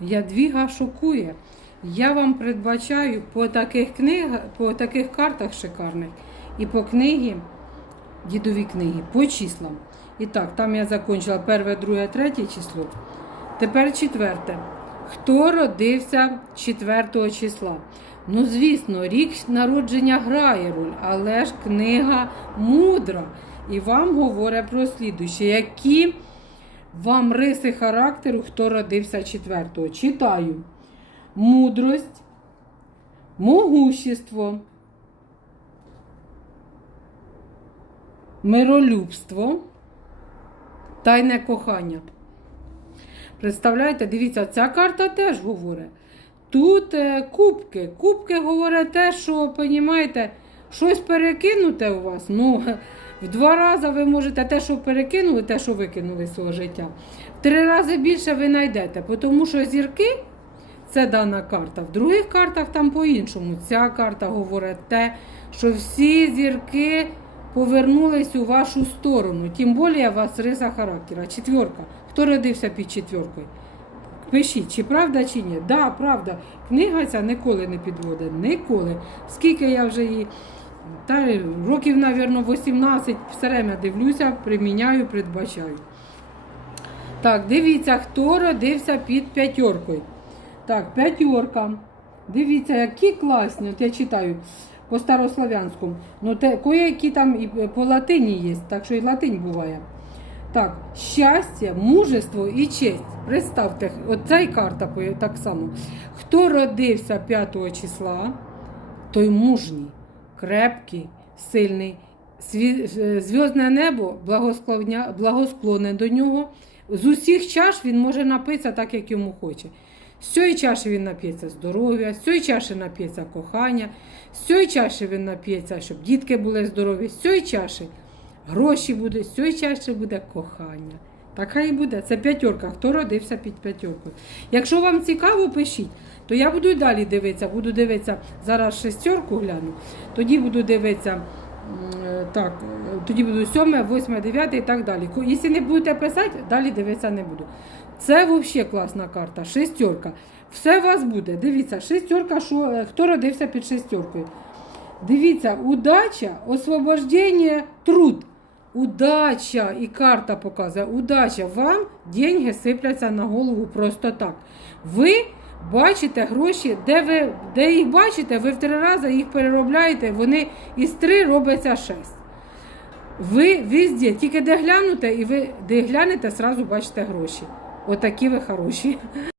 Ядвіга шокує. Я вам передбачаю по таких книгах, по таких картах шикарних і по книгі, дідові книги, по числам. І так, там я закінчила перше, друге, третє число. Тепер четверте. Хто родився 4 числа? Ну, звісно, рік народження грає роль, але ж книга мудра. І вам говорить про слідуще, які вам риси характеру, хто родився 4 Читаю. Мудрость, могущество, миролюбство, тайне кохання. Представляєте, дивіться, ця карта теж говорить. Тут е, кубки. Кубки говорять те, що, понімаєте, щось перекинуте у вас. Ну, в два рази ви можете те, що перекинули, те, що викинули з свого життя. В три рази більше ви знайдете, тому що зірки це дана карта. В других картах там по-іншому. Ця карта говорить те, що всі зірки повернулись у вашу сторону. Тим більше вас риса характера. Четверка. Хто родився під четверкою? Пишіть, чи правда, чи ні. Да, правда. Книга ця ніколи не підводить. Ніколи. Скільки я вже її. Та років, мабуть, 18 все время дивлюся, приміняю, передбачаю. Так, дивіться, хто родився під п'ятеркою. Так, п'ятерка. Дивіться, які класні. От я читаю по старослов'янському. Ну, кое-які там і по латині є, так що і латинь буває. Так, щастя, мужество і честь. Представте, оця і карта так само. Хто родився 5 числа, той мужній, крепкий, сильний. Е, Зв'язне небо благосклонне до нього. З усіх чаш він може напитися так, як йому хоче. З цієї чаші він нап'ється здоров'я, з цієї чаші нап'ється кохання, з цієї чаші він нап'ється, щоб дітки були здорові, з цієї чаші гроші буде, з цієї чаші буде кохання. Така і буде. Це п'ятерка. Хто родився під п'ятеркою? Якщо вам цікаво, пишіть, то я буду і далі дивитися. Буду дивитися зараз шестерку гляну, тоді буду дивитися. е, Так, е, тоді буду сьоме, восьме, дев'яте і так далі. Якщо не будете писати, далі дивитися не буду. Це взагалі класна карта, шестерка. Все у вас буде. Дивіться, шестерка, що, е, хто родився під шестеркою. Дивіться, удача, освобождення, труд. Удача і карта показує. Удача. Вам деньги сипляться на голову просто так. Ви бачите гроші, де ви де їх бачите, ви в три рази їх переробляєте, вони із три робляться шесть. Ви везде, тільки де глянете, і ви де глянете, зразу бачите гроші. Отакі ви хороші.